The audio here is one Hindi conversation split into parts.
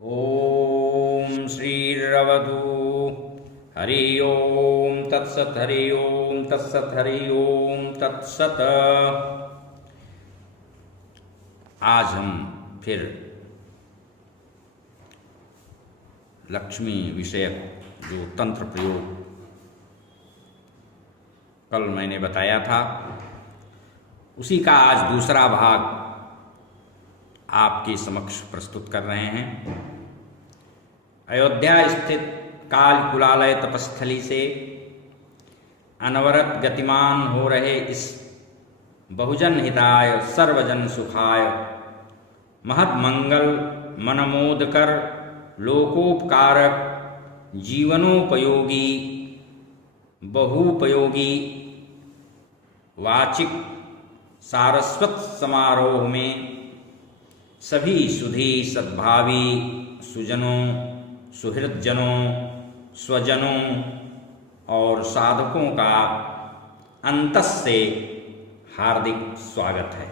ओम श्रीरवधू। हरि ओम तत्सत। हरि ओम तत्सत। हरि ओम तत्सत। आज हम फिर लक्ष्मी विषयक जो तंत्र प्रयोग कल मैंने बताया था, उसी का आज दूसरा भाग आपके समक्ष प्रस्तुत कर रहे हैं। अयोध्या स्थित काल कुलालय तपस्थली से अनवरत गतिमान हो रहे इस बहुजन हिताय सर्वजन सुखाय महद मंगल मनमोदकर लोकोपकारक जीवनोपयोगी बहुपयोगी वाचिक सारस्वत समारोह में सभी सुधी सद्भावी सुजनों सुहृदजनों स्वजनों और साधकों का अंतस से हार्दिक स्वागत है।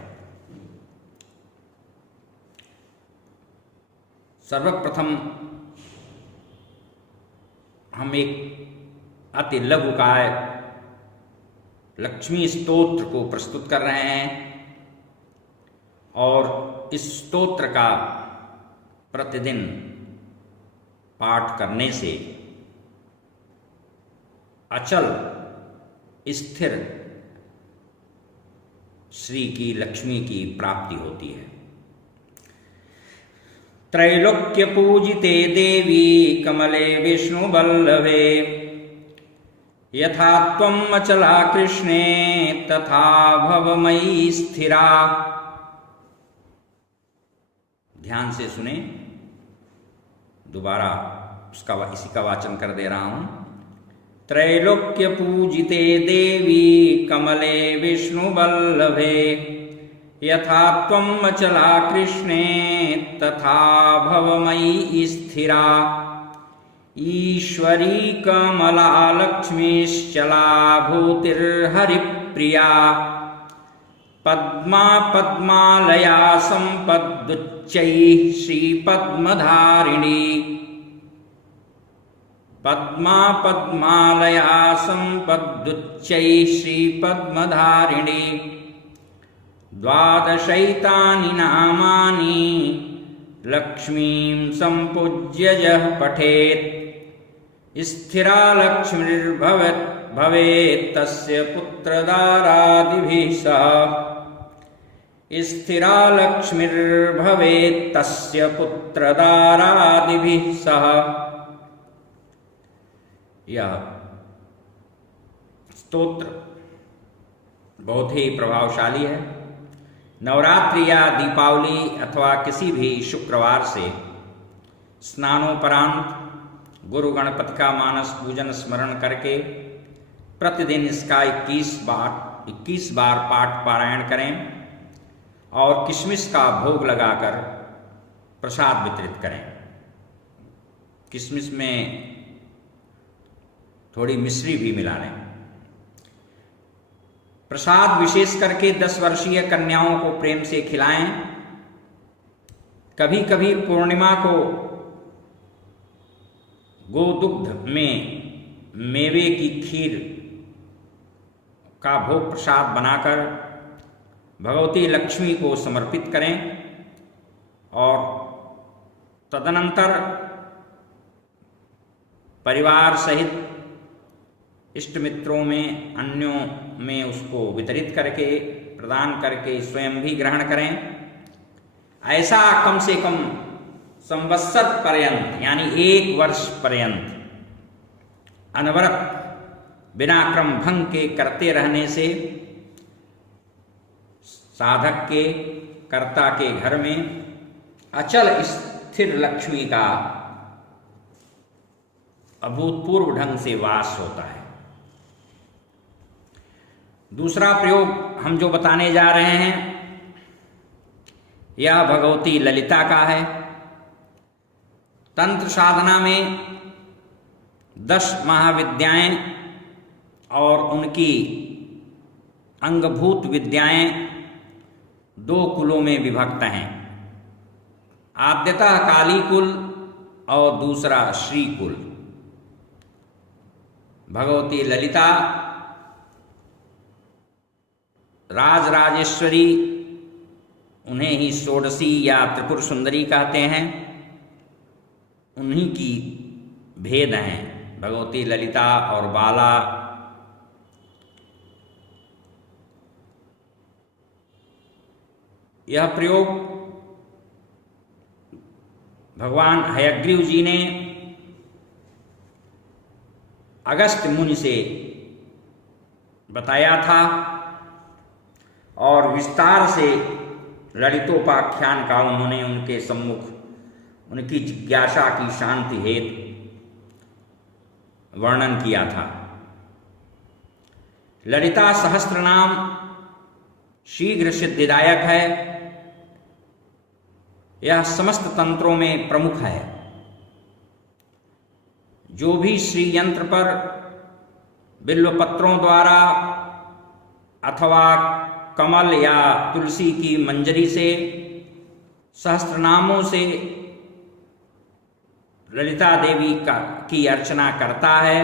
सर्वप्रथम हम एक अति लघुकाय लक्ष्मी स्तोत्र को प्रस्तुत कर रहे हैं और इस स्तोत्र का प्रतिदिन पाठ करने से अचल स्थिर श्री की लक्ष्मी की प्राप्ति होती है। त्रैलोक्य पूजिते देवी कमले विष्णु बल्लभे यथा त्वम् अचला कृष्णे तथा भवमयी स्थिरा। ध्यान से सुने, दोबारा इसी का वाचन कर दे रहा हूं। त्रैलोक्य पूजिते देवी कमले विष्णु बल्लभे यथा त्वम् अचला कृष्णे तथा भवमयी स्थिरा। ईश्वरी कमला लक्ष्मीश्चला भूतिर्हरिप्रिया पद्मा पद्मालया संपद्दुच्चैः श्रीपद्मधारिणी। पद्मा पद्मालया संपद्दुच्चैः श्रीपद्मधारिणी। द्वादशैतानि नामानि लक्ष्मीं सम्पूज्य यः पठेत् स्थिरा भवेत् तस्य पुत्रदारादिभिः सह। स्थिरा लक्ष्मीर्भवेत् तस्य पुत्रदारादिभिः सह। यह स्तोत्र बहुत ही प्रभावशाली है। नवरात्रि या दीपावली अथवा किसी भी शुक्रवार से स्नानोपरांत गुरु गणपति का मानस पूजन स्मरण करके प्रतिदिन इसका 21 बार पाठ पारायण करें और किशमिश का भोग लगाकर प्रसाद वितरित करें। किशमिश में थोड़ी मिश्री भी मिला लें। प्रसाद विशेष करके 10 वर्षीय कन्याओं को प्रेम से खिलाएं। कभी कभी पूर्णिमा को गोदुग्ध में मेवे की खीर का भोग प्रसाद बनाकर भगवती लक्ष्मी को समर्पित करें और तदनंतर परिवार सहित इष्ट मित्रों में अन्यों में उसको वितरित करके प्रदान करके स्वयं भी ग्रहण करें। ऐसा कम से कम संवत्सर पर्यंत यानी 1 वर्ष पर्यंत अनवरत बिना क्रम भंग के करते रहने से साधक के कर्ता के घर में अचल स्थिर लक्ष्मी का अभूतपूर्व ढंग से वास होता है। दूसरा प्रयोग हम जो बताने जा रहे हैं यह भगवती ललिता का है। तंत्र साधना में 10 महाविद्याएं और उनकी अंगभूत विद्याएं 2 कुलों में विभक्त हैं। आद्यतः काली कुल और दूसरा श्रीकुल। भगवती ललिता राजराजेश्वरी, उन्हें ही षोडशी या त्रिपुर सुंदरी कहते हैं, उन्हीं की भेद हैं भगवती ललिता और बाला। यह प्रयोग भगवान हयग्रीव जी ने अगस्त्य मुनि से बताया था और विस्तार से ललितोपाख्यान का उन्होंने उनके सम्मुख उनकी जिज्ञासा की शांति हेतु वर्णन किया था। ललिता सहस्त्र नाम शीघ्र सिद्धिदायक है। यह समस्त तंत्रों में प्रमुख है। जो भी श्री यंत्र पर बिल्व पत्रों द्वारा अथवा कमल या तुलसी की मंजरी से सहस्त्रनामों से ललिता देवी की अर्चना करता है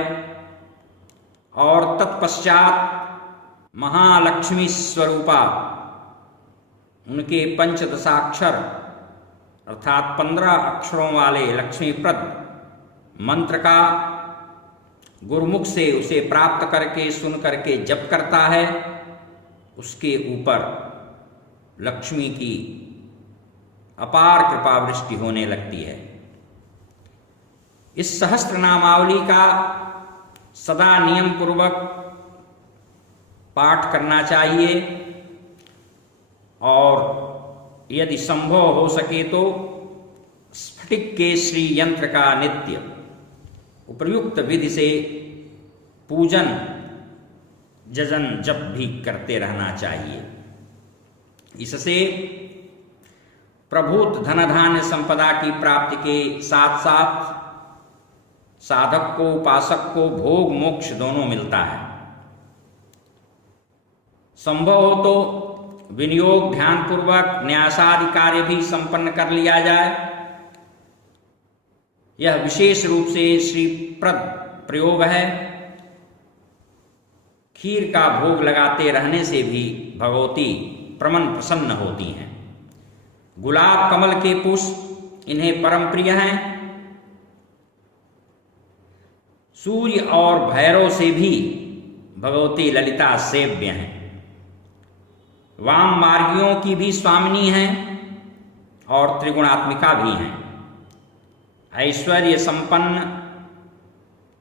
और तत्पश्चात महालक्ष्मी स्वरूपा उनके पंचदशाक्षर अर्थात 15 अक्षरों वाले लक्ष्मीप्रद मंत्र का गुरुमुख से उसे प्राप्त करके सुन करके जप करता है, उसके ऊपर लक्ष्मी की अपार कृपा वृष्टि होने लगती है। इस सहस्त्र नामावली का सदा नियम पूर्वक पाठ करना चाहिए और यदि संभव हो सके तो स्फटिक के श्री यंत्र का नित्य उपर्युक्त विधि से पूजन जजन जप भी करते रहना चाहिए। इससे प्रभूत धन धान्य संपदा की प्राप्ति के साथ साथ साधक को उपासक को भोग मोक्ष दोनों मिलता है। संभव हो तो विनियोग ध्यान पूर्वक न्यासादि कार्य भी संपन्न कर लिया जाए। यह विशेष रूप से श्रीप्रद प्रयोग है। खीर का भोग लगाते रहने से भी भगवती प्रसन्न होती हैं। गुलाब कमल के पुष्प इन्हें परम प्रिय हैं। सूर्य और भैरव से भी भगवती ललिता सेव्य हैं। वाम मार्गियों की भी स्वामिनी हैं और त्रिगुणात्मिका भी हैं। ऐश्वर्य संपन्न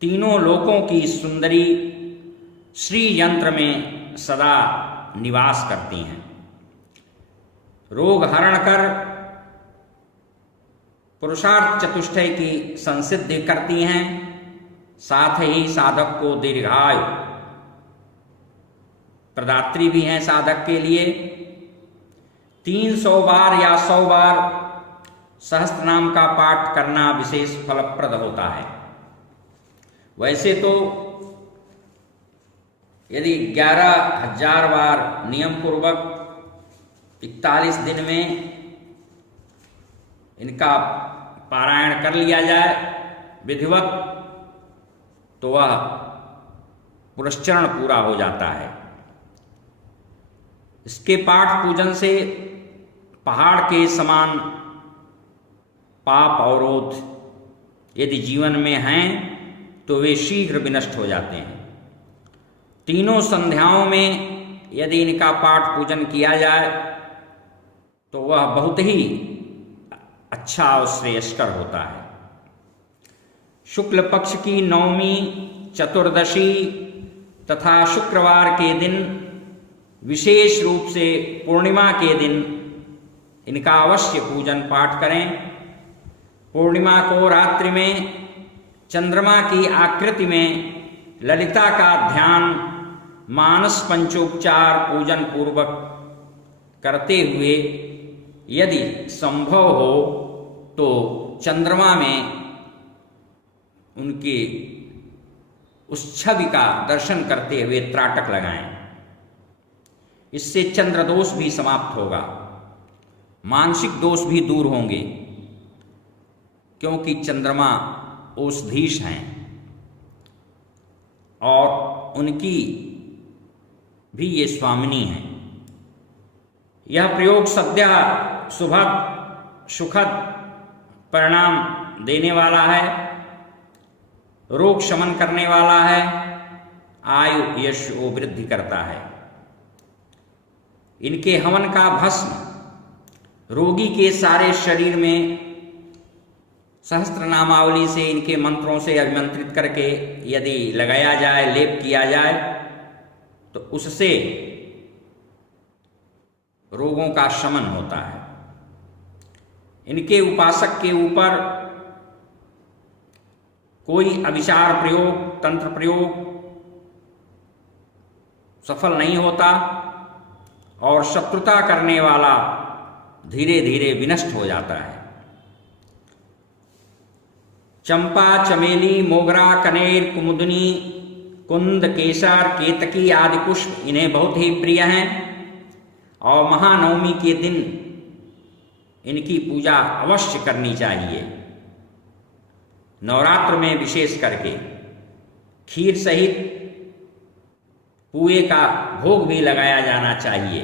तीनों लोकों की सुंदरी श्री यंत्र में सदा निवास करती हैं। रोग हरण कर पुरुषार्थ चतुष्टय की संसिद्धि करती हैं, साथ ही साधक को दीर्घायु प्रदात्री भी हैं। साधक के लिए 300 बार या 100 बार सहस्त्र नाम का पाठ करना विशेष फलप्रद होता है। वैसे तो यदि 11,000 बार नियम पूर्वक 41 दिन में इनका पारायण कर लिया जाए विधिवत, तो वह पुरस्चरण पूरा हो जाता है। इसके पाठ पूजन से पहाड़ के समान पाप अवरोध यदि जीवन में हैं तो वे शीघ्र विनष्ट हो जाते हैं। तीनों संध्याओं में यदि इनका पाठ पूजन किया जाए तो वह बहुत ही अच्छा और श्रेयस्कर होता है। शुक्ल पक्ष की नवमी, चतुर्दशी तथा शुक्रवार के दिन, विशेष रूप से पूर्णिमा के दिन इनका अवश्य पूजन पाठ करें। पूर्णिमा को रात्रि में चंद्रमा की आकृति में ललिता का ध्यान मानस पंचोपचार पूजन पूर्वक करते हुए यदि संभव हो तो चंद्रमा में उनके उस छवि का दर्शन करते हुए त्राटक लगाएं। इससे चंद्र दोष भी समाप्त होगा, मानसिक दोष भी दूर होंगे। क्योंकि चंद्रमा औषधीश हैं और उनकी भी ये स्वामिनी हैं। यह प्रयोग सद्य सुभद सुखद परिणाम देने वाला है, रोग शमन करने वाला है, आयु यश वो वृद्धि करता है। इनके हवन का भस्म रोगी के सारे शरीर में सहस्त्र नामावली से, इनके मंत्रों से अभिमंत्रित करके यदि लगाया जाए, लेप किया जाए, तो उससे रोगों का शमन होता है। इनके उपासक के ऊपर कोई अभिचार प्रयोग, तंत्र प्रयोग सफल नहीं होता और शत्रुता करने वाला धीरे धीरे विनष्ट हो जाता है। चंपा, चमेली, मोगरा, कनेर, कुमुदनी, कुंद, केसर, केतकी आदि पुष्प इन्हें बहुत ही प्रिय हैं और महानवमी के दिन इनकी पूजा अवश्य करनी चाहिए। नवरात्र में विशेष करके खीर सहित पुए का भोग भी लगाया जाना चाहिए।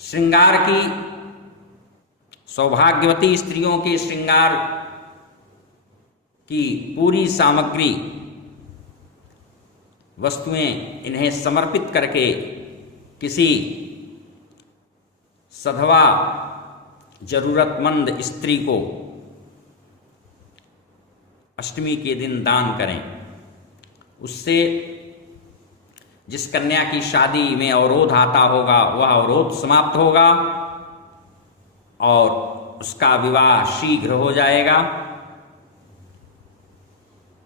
श्रृंगार की, सौभाग्यवती स्त्रियों के श्रृंगार की पूरी सामग्री, वस्तुएं इन्हें समर्पित करके किसी सधवा जरूरतमंद स्त्री को अष्टमी के दिन दान करें। उससे जिस कन्या की शादी में अवरोध आता होगा वह अवरोध समाप्त होगा और उसका विवाह शीघ्र हो जाएगा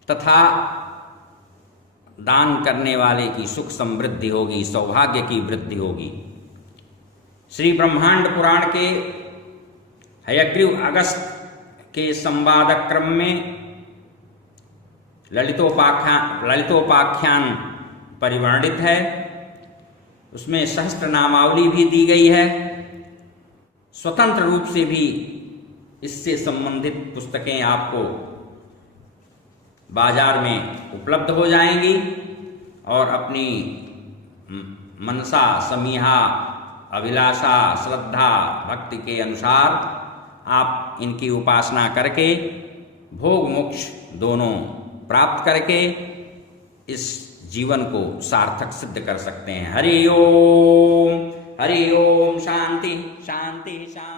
तथा दान करने वाले की सुख समृद्धि होगी, सौभाग्य की वृद्धि होगी। श्री ब्रह्मांड पुराण के हयग्रीव अगस्त के संवाद क्रम में ललितोपाख्यान परिवर्णित है। उसमें सहस्त्र नामावली भी दी गई है। स्वतंत्र रूप से भी इससे संबंधित पुस्तकें आपको बाजार में उपलब्ध हो जाएंगी और अपनी मनसा, समीहा, अभिलाषा, श्रद्धा, भक्ति के अनुसार आप इनकी उपासना करके भोग मोक्ष दोनों प्राप्त करके इस जीवन को सार्थक सिद्ध कर सकते हैं। हरि ओम, शांति शांति शांति।